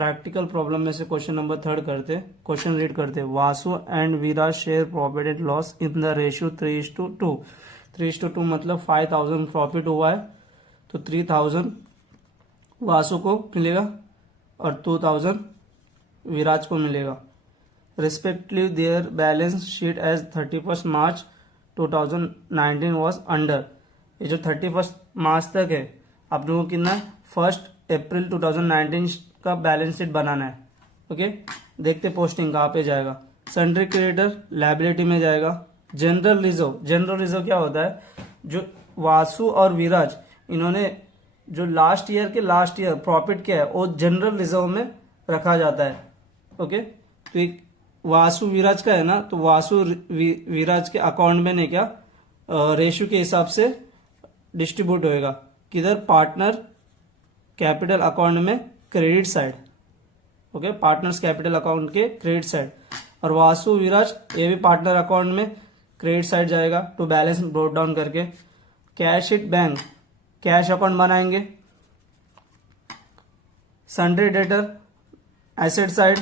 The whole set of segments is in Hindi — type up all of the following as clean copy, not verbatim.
प्रैक्टिकल प्रॉब्लम में से क्वेश्चन नंबर 3 करते। क्वेश्चन रीड करते। Vasu and Viraj share profit and loss in the ratio 3:2। 3:2 मतलब 5,000 प्रॉफिट हुआ है तो 3,000 वासु को मिलेगा और 2,000 विराज को मिलेगा। Respectively their balance sheet as 31 March 2019 was under. ये जो 31 मार्च तक है आप लोगों को कितना 1 अप्रैल 2019 का बैलेंस शीट बनाना है। ओके, देखते पोस्टिंग कहाँ पे जाएगा। सन्ड्री क्रेडिटर लायबिलिटी में जाएगा। जनरल रिजर्व क्या होता है, जो वासु और विराज इन्होंने जो लास्ट ईयर प्रॉफिट क्या है वो जनरल रिजर्व में रखा जाता है। ओके, तो एक वासु विराज का है ना, तो वासु विराज के अकाउंट में नहीं क्या रेशियो के हिसाब से डिस्ट्रीब्यूट होएगा। किधर, पार्टनर कैपिटल अकाउंट में credit side. Okay, partners capital account के क्रेडिट साइड। और वासु विराज ये भी पार्टनर अकाउंट में क्रेडिट साइड जाएगा टू बैलेंस ब्रोट डाउन करके। Cash sheet bank cash account बनाएंगे। Sundry debtor asset side,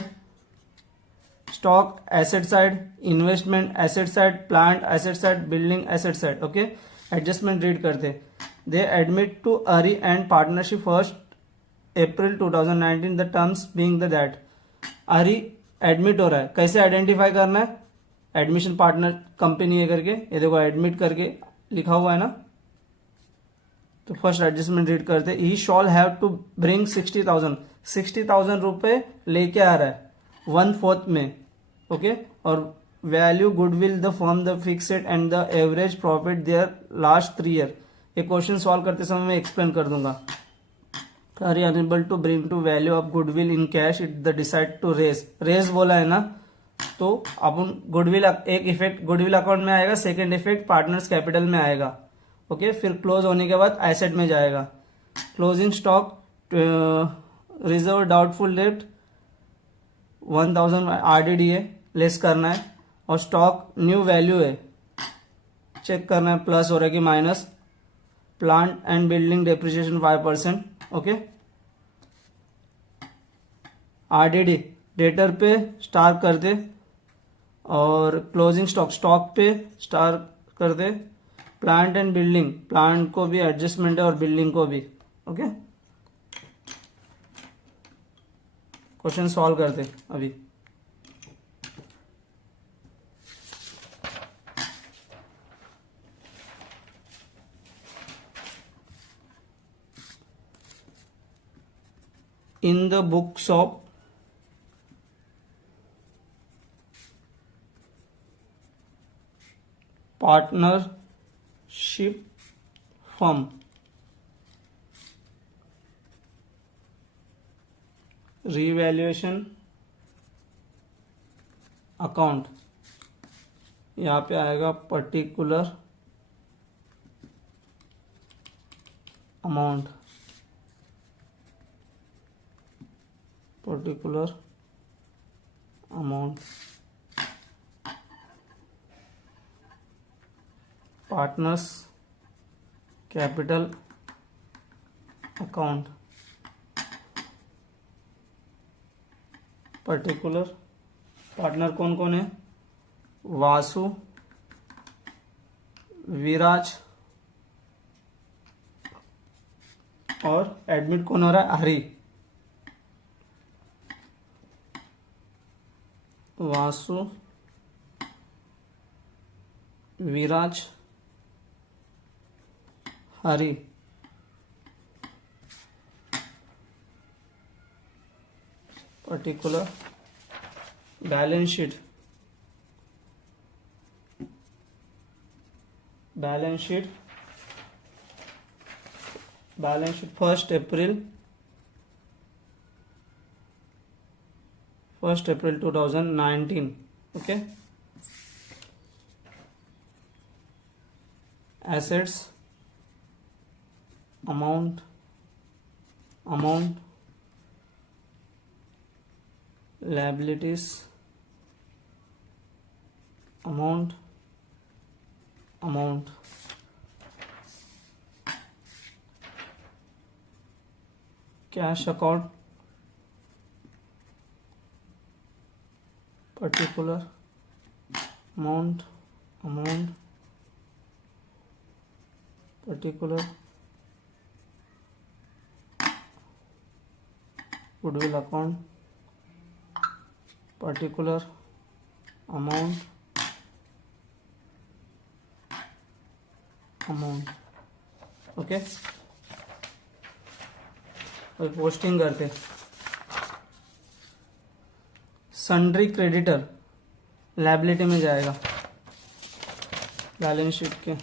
stock asset side, investment asset side, plant asset side, building asset side. Okay, adjustment read करते। They admit to Ari and partnership 1 April 2019 the terms being the that. अरी एडमिट हो रहा है, कैसे आइडेंटिफाई करना है, एडमिशन पार्टनर कंपनी है करके, ये देखो एडमिट करके लिखा हुआ है ना। तो फर्स्ट एडजस्टमेंट रीड करते। ही शॉल हैव टू ब्रिंग 60,000 रुपए लेके आ रहा है 1/4 में। ओके, और value goodwill the firm the fixed and the average profit their last 3 year. ये क्वेश्चन सॉल्व करते समय मैं एक्सप्लेन कर दूंगा। Are unable to bring to value of goodwill in cash it the decide to raise बोला है ना, तो अपन गुडविल एक इफेक्ट गुडविल अकाउंट में आएगा, सेकेंड इफेक्ट पार्टनर्स कैपिटल में आएगा। ओके, फिर क्लोज होने के बाद एसेट में जाएगा। Closing stock reserve doubtful debt 1,000 RDD है, लेस करना है। और स्टॉक न्यू वैल्यू है, चेक करना है प्लस हो रहा है कि minus. Plant and building depreciation 5%। Okay, RDD debtor पे स्टार कर दे और क्लोजिंग स्टॉक पे स्टार कर दे। प्लांट एंड बिल्डिंग, प्लांट को भी एडजस्टमेंट है और बिल्डिंग को भी। ओके, क्वेश्चन सॉल्व करते अभी। In the books of partnership firm, revaluation account, यहाँ पे आएगा particular amount, partners capital account, particular partner कौन कौन है, वासु, विराज और एडमिट कौन हो रहा है, हरी। वासु, विराज, हरी। Particular balance sheet 1 April 2019। Okay, assets amount liabilities amount cash account particular amount particular goodwill account particular amount okay. और पोस्टिंग करते सन्ड्री क्रेडिटर लायबिलिटी में जाएगा, बैलेंस शीट के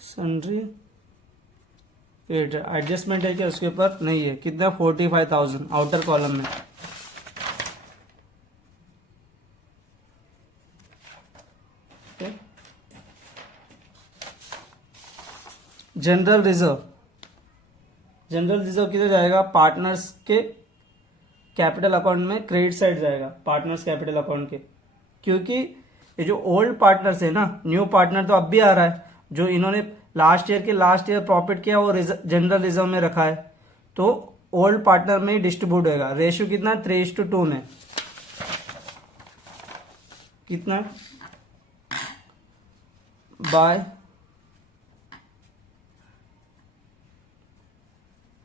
सन्ड्री क्रेडिटर एडजस्टमेंट है क्या उसके ऊपर? नहीं है। कितना? 45,000 आउटर कॉलम में। जनरल रिजर्व किधर जाएगा? पार्टनर्स के कैपिटल अकाउंट में क्रेडिट साइड जाएगा, पार्टनर्स कैपिटल अकाउंट के, क्योंकि ये जो ओल्ड पार्टनर्स है ना, न्यू पार्टनर तो अब भी आ रहा है, जो इन्होंने लास्ट ईयर प्रॉफिट किया वो जनरल रिजर्व में रखा है, तो ओल्ड पार्टनर में ही डिस्ट्रीब्यूट होगा। रेशियो कितना? 3:2 में। कितना? बाय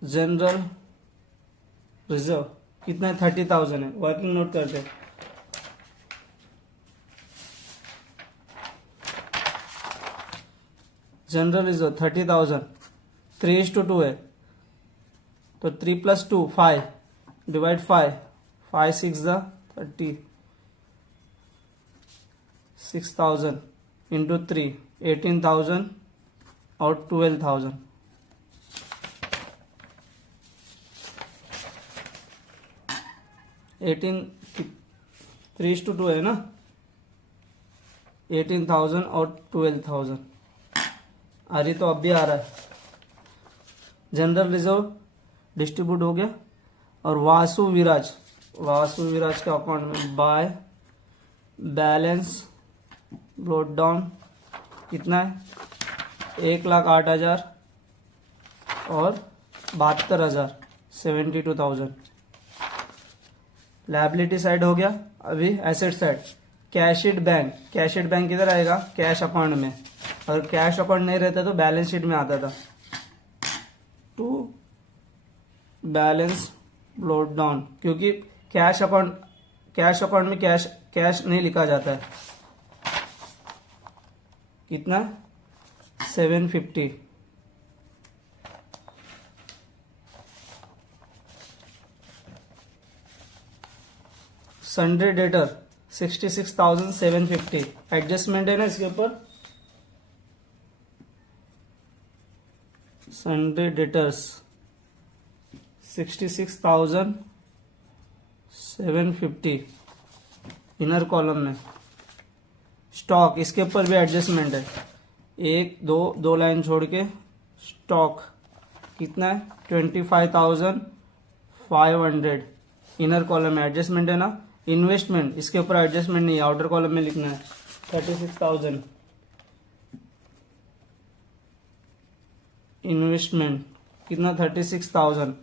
जनरल रिजर्व कितना है? 30,000 है। वर्किंग नोट करते हैं। जनरल रिजर्व 30,000, 3:2 है, तो 3 + 2 5 डिवाइड 5 6 30 6,000 इंटू 3 18,000 और 12,000। 3:2 है ना, 18,000 और 12,000 अरे तो अब भी आ रहा है। जनरल रिजर्व डिस्ट्रीब्यूट हो गया। और वासु विराज के अकाउंट में बाय बैलेंस ब्रोट डाउन कितना है? 1,08,000 और 72,000 72,000। लायबिलिटी साइड हो गया। अभी एसेट साइड कैशिड बैंक किधर आएगा? कैश अकाउंट में। अगर कैश अकाउंट नहीं रहता तो बैलेंस शीट में आता था। टू बैलेंस ब्रोट डाउन, क्योंकि कैश अकाउंट में कैश नहीं लिखा जाता है। कितना? 750। सन्ड्री डेटर 66,750 एडजस्टमेंट है ना इसके ऊपर। सन्ड्री डेटर्स 66,750 इनर कॉलम में। स्टॉक इसके ऊपर भी एडजस्टमेंट है, 1 2 लाइन छोड़ के। स्टॉक कितना है? 25,500 इनर कॉलम में एडजस्टमेंट है ना। इन्वेस्टमेंट इसके ऊपर एडजस्टमेंट नहीं है, आउटर कॉलम में लिखना है। 36,000 इन्वेस्टमेंट कितना? 36,000।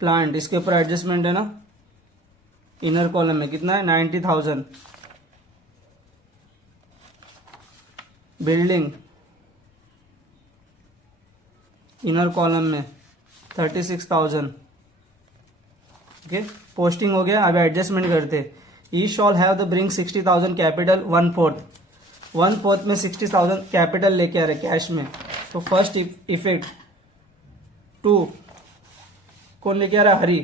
प्लांट इसके ऊपर एडजस्टमेंट है ना, इनर कॉलम में कितना है? 90,000। बिल्डिंग इनर कॉलम में 36,000। ओके, पोस्टिंग हो गया। अब एडजस्टमेंट करते। E shall have the bring 60,000 capital 1/4 में 60,000 कैपिटल लेके आ रहे कैश में। तो फर्स्ट इफेक्ट 2 कौन लेके आ रहा है? हरी।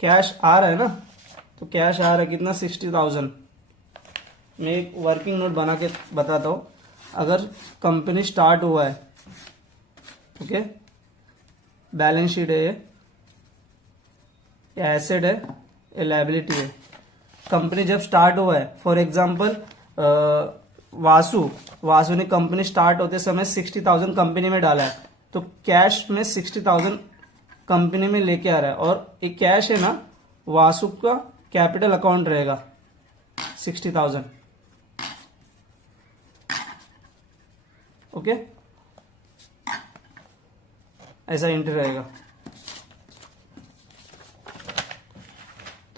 कैश आ रहा है ना, तो कैश आ रहा है कितना? 60,000। मैं एक वर्किंग नोट बना के बताता हूं। अगर कंपनी स्टार्ट हुआ है, ओके, बैलेंस शीट है, ये एसेट है, ये लायबिलिटी है। कंपनी जब स्टार्ट हुआ है, फॉर एग्जांपल वासु ने कंपनी स्टार्ट होते समय 60,000 कंपनी में डाला है, तो कैश में 60,000 कंपनी में लेके आ रहा है, और एक कैश है ना, वासु का कैपिटल अकाउंट रहेगा 60,000। ओके, ऐसा एंट्री रहेगा।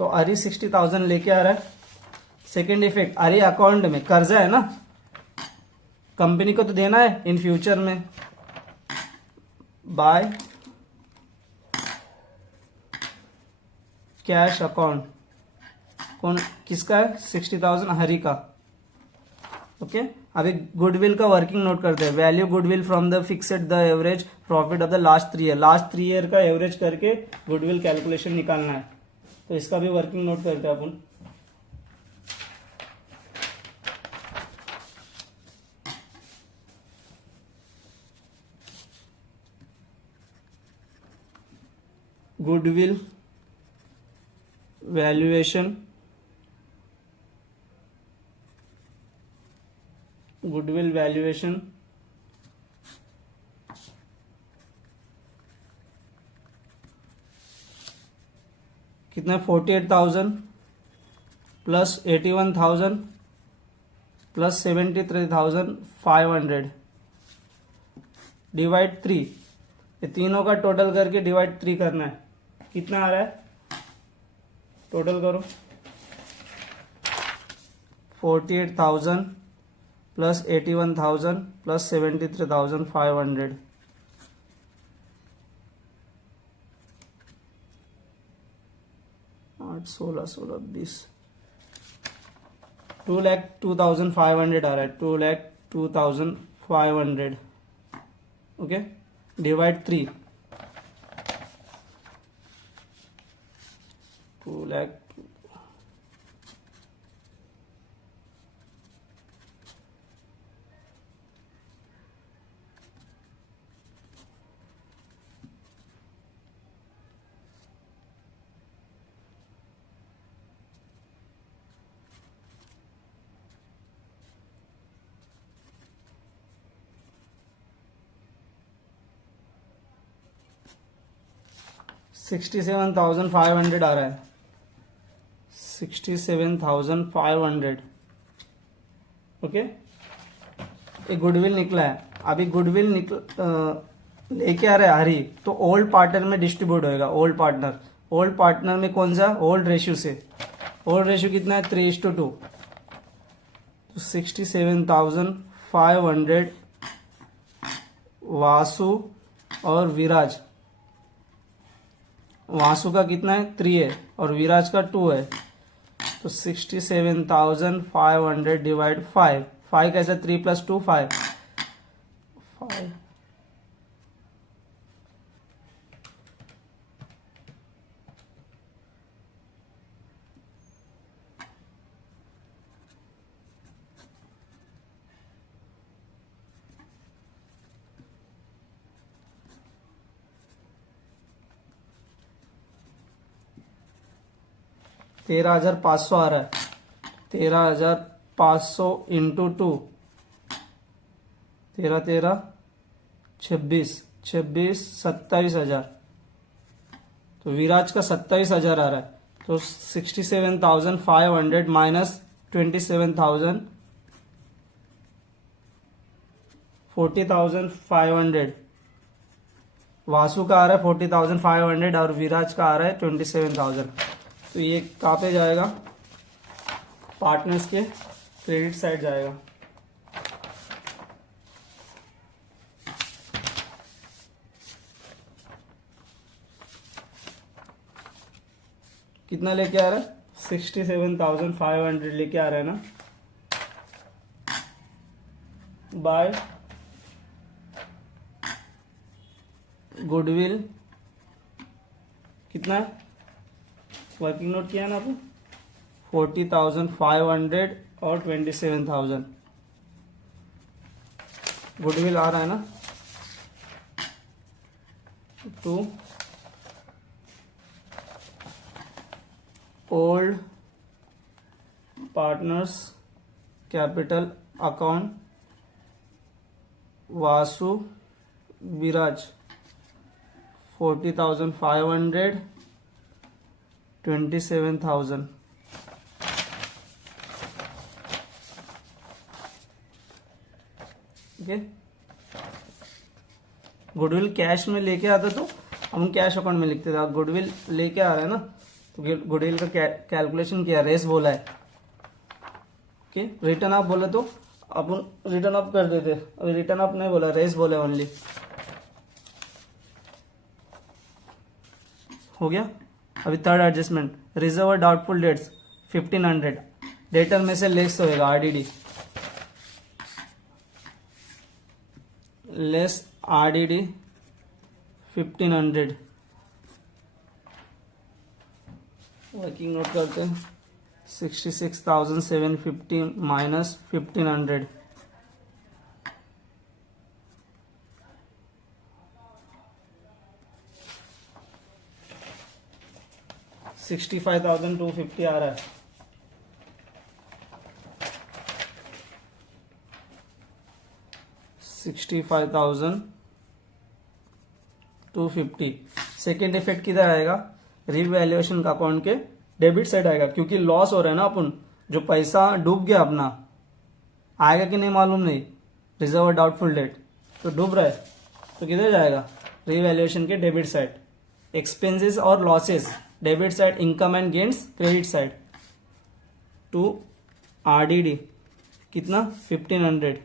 तो अरी 60,000 लेके आ रहा है। सेकेंड इफेक्ट, अरे अकाउंट में कर्जा है ना, कंपनी को तो देना है इन फ्यूचर में, बाय कैश अकाउंट, कौन किसका है, 60,000 हरी का। ओके अभी गुडविल का वर्किंग नोट करते हैं। Value goodwill from the fixed the average profit of the last 3 year, last 3 year का एवरेज करके गुडविल कैलकुलेशन निकालना है। तो इसका भी वर्किंग नोट करते हैं अपन। गुडविल वैल्यूएशन, गुडविल वैल्यूएशन कितना, 48,000 प्लस 81,000 प्लस 73,500 डिवाइड 3, ये तीनों का टोटल करके डिवाइड 3 करना है। कितना आ रहा है, टोटल करो, 48,000 प्लस 81,000 प्लस 73,500, 8, 16, 16, 20, 2,02,500 आ रहा है, 2,02,500। ओके डिवाइड 3, 2 लाख, $67,500 आ रहा है, 67,500। ओके ये गुडविल निकला है। अभी गुडविल लेके आ रहा है हरी, तो ओल्ड पार्टनर में डिस्ट्रीब्यूट होएगा। ओल्ड पार्टनर में कौन सा, ओल्ड रेशियो से। ओल्ड रेशियो कितना है, 3:2। तो 67,500 वासु और विराज, वासु का कितना है, 3 है और विराज का 2 है। तो 67,500 डिवाइड 5, 5 कैसे, 3 + 2 5, 5 13,500 आ रहा है। 13,500 इंटू 2, 13 13 26 26 27,000। तो विराज का 27,000 आ रहा है। तो 67,500 माइनस 27,000, 40,500। वासु का आ रहा है 40,500 और विराज का आ रहा है 27,000। तो ये कहाँ पे जाएगा, पार्टनर्स के क्रेडिट साइड जाएगा। कितना लेके आ रहा है, 67,500 लेके आ रहा है ना, बाय गुडविल कितना है, वर्किंग नोट किया ना आपने, 40,500 और 27,000 गुडविल आ रहा है ना। To old partners capital account Vasu Viraj 40,500 27,000। Okay goodwill cash में लेके आता तो हम कैश अकाउंट में लिखते थे, गुडविल लेके आ रहा है ना तो गुडविल का कैलकुलेशन किया, रेस बोला है। ओके, रिटर्न अप बोले तो अपन रिटर्न अप कर देते, अभी रिटर्न अप नहीं बोला, रेस बोले ओनली। हो गया। अभी third adjustment, reserve doubtful debts 1500, debtor में से लेस होएगा RDD, less RDD 1500। Working note करते हैं, 66,750 माइनस 1500, $65,250 आ रहा है। $65,250। सेकेंड इफेक्ट किधर आएगा, रिवैल्यूएशन का अकाउंट के डेबिट साइड आएगा, क्योंकि लॉस हो रहा है ना अपन, जो पैसा डूब गया अपना, आएगा कि नहीं मालूम नहीं, रिजर्व डाउटफुल डेट तो डूब रहा है, तो किधर जाएगा, रिवैल्यूएशन के डेबिट साइड। एक्सपेंसेस और losses debit side, income and gains credit side, to RDD कितना 1500।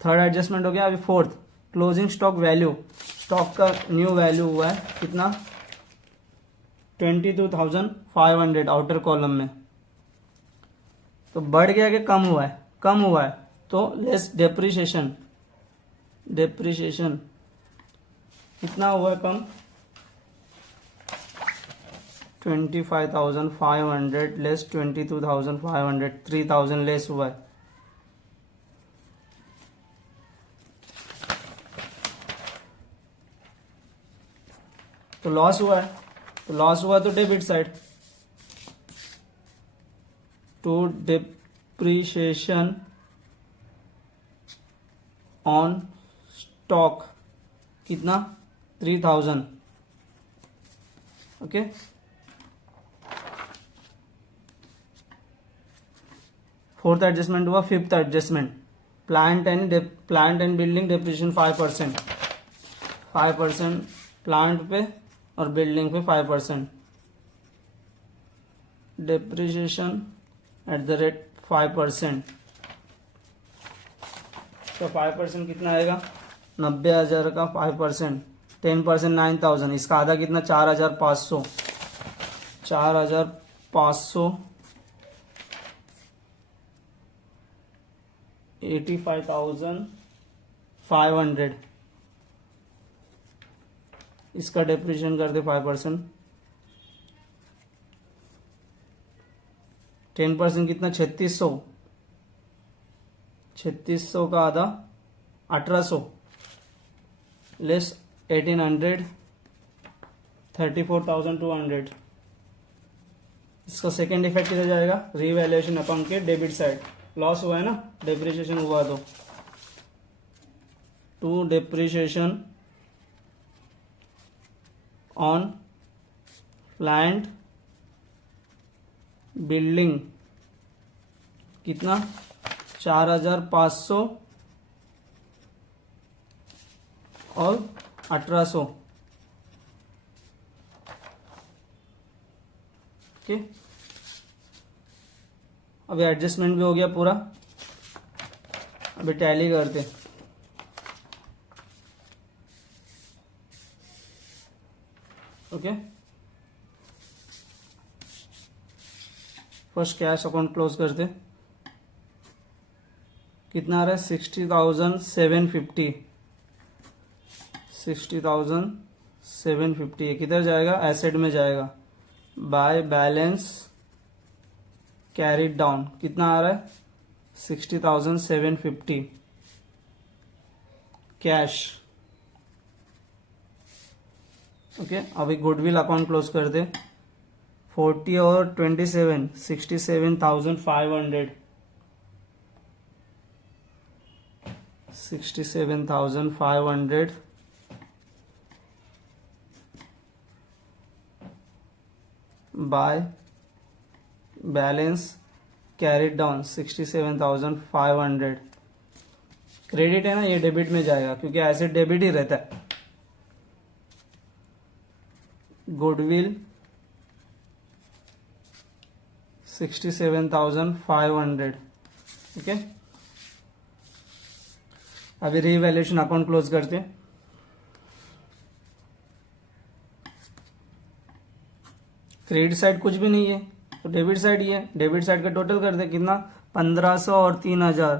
थर्ड एडजस्टमेंट हो गया। अभी fourth, closing stock value, stock का न्यू वैल्यू हुआ है कितना 22,500 आउटर कॉलम में, तो बढ़ गया कि कम हुआ है, कम हुआ है, तो लेस डेप्रिसिएशन, डेप्रिसिएशन कितना हुआ है कम, 25,500 लेस 22,500, 3,000 लेस हुआ है। तो लॉस हुआ है, तो लॉस हुआ तो debit side, to depreciation on stock कितना 3,000। ओके, फोर्थ एडजस्टमेंट हुआ। Fifth adjustment, plant and building depreciation 5%, 5% plant पे और बिल्डिंग पे 5%, डेप्रिसिएशन एट द रेट 5%, तो 5% कितना आएगा 90,000 का 5%, 10% 9,000, इसका आधा कितना 4,500, 4,500 85,500, इसका डेप्रिसिएशन कर दे 5%, 10% कितना 3600, 3600 का आधा 1800 लेस 1800, 34,200। इसका सेकेंड इफेक्ट किधर जाएगा, रीवैल्यूएशन अकाउंट के डेबिट साइड, लॉस हुआ है ना, डेप्रिसिएशन हुआ तो डेप्रिसिएशन ऑन प्लांट बिल्डिंग कितना 4,500 और 1,800। ओके, अभी एडजस्टमेंट भी हो गया पूरा, अभी टैली करते। Okay, first cash account close करते, कितना आ रहा है 60,750, 60,750, किधर जाएगा, एसेट में जाएगा, बाय बैलेंस कैरिड डाउन, कितना आ रहा है 60,750 कैश। ओके, अभी गुडविल अकाउंट क्लोज कर दे, 40 और 27 67,500, 67,500 by balance carried down 67,500। Credit है ना, ये डेबिट में जाएगा क्योंकि एसेट डेबिट ही रहता है। गुडविल 67,500. ओके, अभी रीवैल्यूएशन अकाउंट क्लोज करते हैं. क्रेडिट साइड कुछ भी नहीं है तो डेबिट साइड ही है. डेबिट साइड का टोटल कर दे कितना, 1500 और 3000,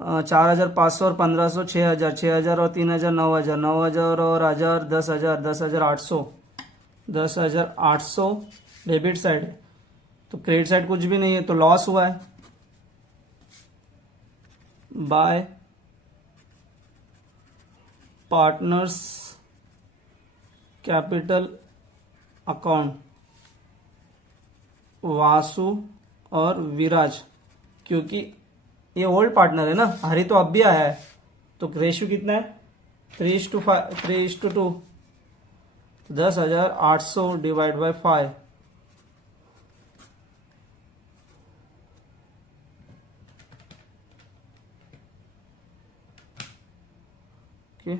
4500 और 1500, 6000, 6000 और 3000, 9000, 9000 और 1000, 10,000, 10,800, 10,800 डेबिट साइड है. तो क्रेडिट साइड कुछ भी नहीं है तो लॉस हुआ है. Bye partners capital account Vasu और विराज, क्योंकि ये ओल्ड पार्टनर है ना, हरी तो अब भी आया है. तो रेशियो कितना है, 3:2. 10,800 डिवाइड बाय 5. ओके,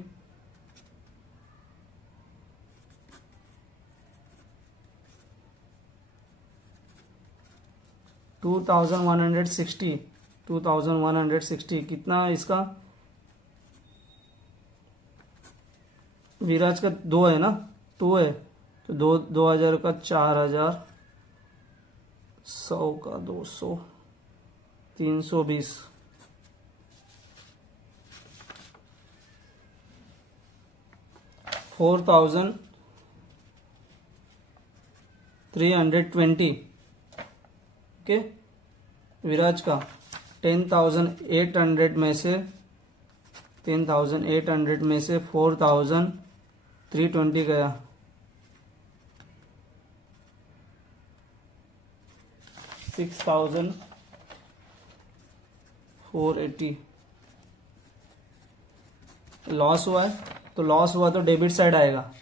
$2,160 कितना इसका, विराज का 2 है ना, 2 है तो 2,000 का 4,000, 100 का 200, 320. $4,320. ओके, विराज का 10,800 में से 4,320 गया. 6,480 लॉस हुआ है. तो लॉस हुआ तो डेबिट साइड आएगा.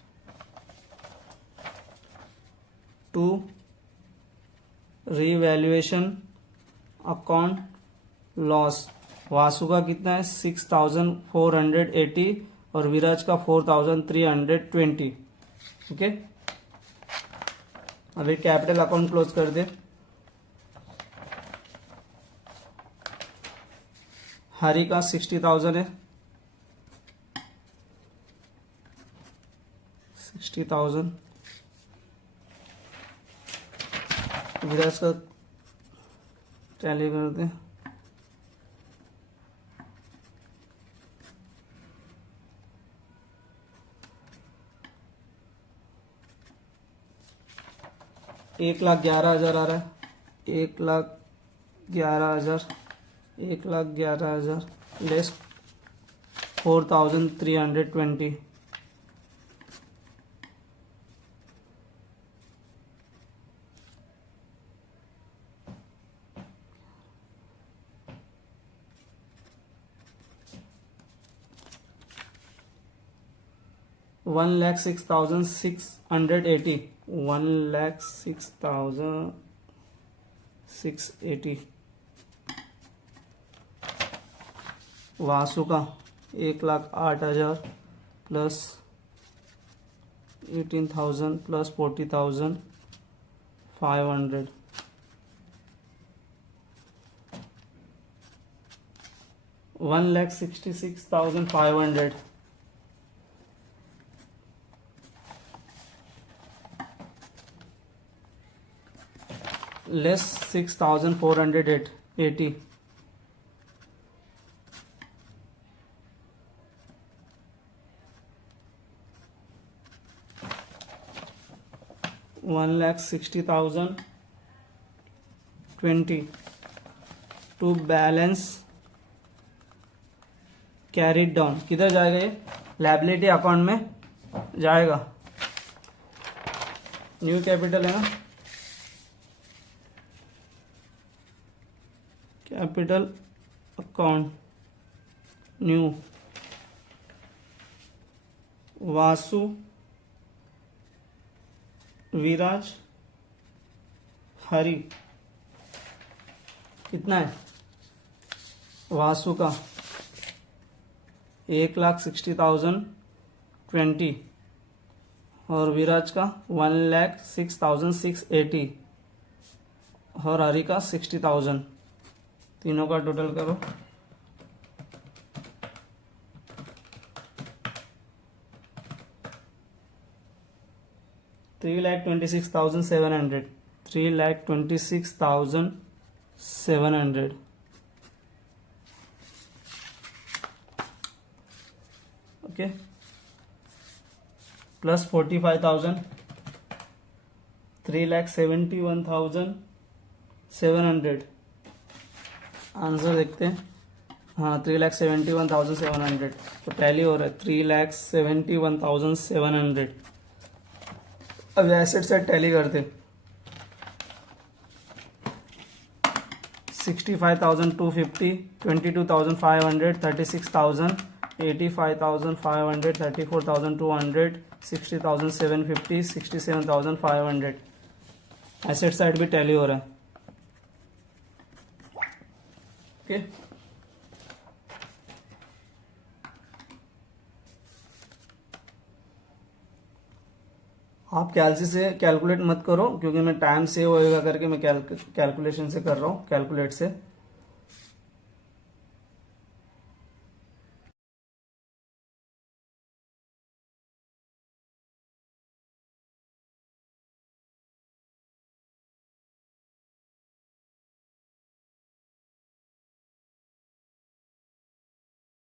To revaluation account loss, Vasu का कितना है 6,480 और विराज का 4,320. ओके, अभी कैपिटल अकाउंट क्लोज कर दे. हरी का 60,000 है, 60,000. विराज का टैली कर दे. $1,11,000 आ रहा है. 1,11,000, 1,11,000 लेस 4,320. $1,06,680. 1,06,680. वासु का 1,08,000 plus 18,000 plus 40,500. $1,66,500. Less 6,480. $1,60,020 to balance carried down. किधर जाएगा ये, लायबिलिटी अकाउंट में जाएगा. न्यू कैपिटल है ना, कैपिटल अकाउंट न्यू. वासु विराज हरी कितना है, वासु का 1,60,020 और विराज का 1,06,680 और हरी का 60,000। तीनों का टोटल करो। $3,26,700 $3,26,700। Okay, plus 45,000 $3,71,700। आंसर देखते हैं। हाँ, 3,71,700 तो टैली हो रहा है 3,71,700। अब एसेट से टैली करते। 65,250, 22,500, 36,000, 85,500, 34,200, 60,750, 67,500। एसेट साइड भी टैली हो रहा है। ओके, आप कैलसी से कैलकुलेट मत करो, क्योंकि मैं टाइम सेव होएगा करके मैं कैलकुलेशन से कर रहा हूँ, कैलकुलेट से।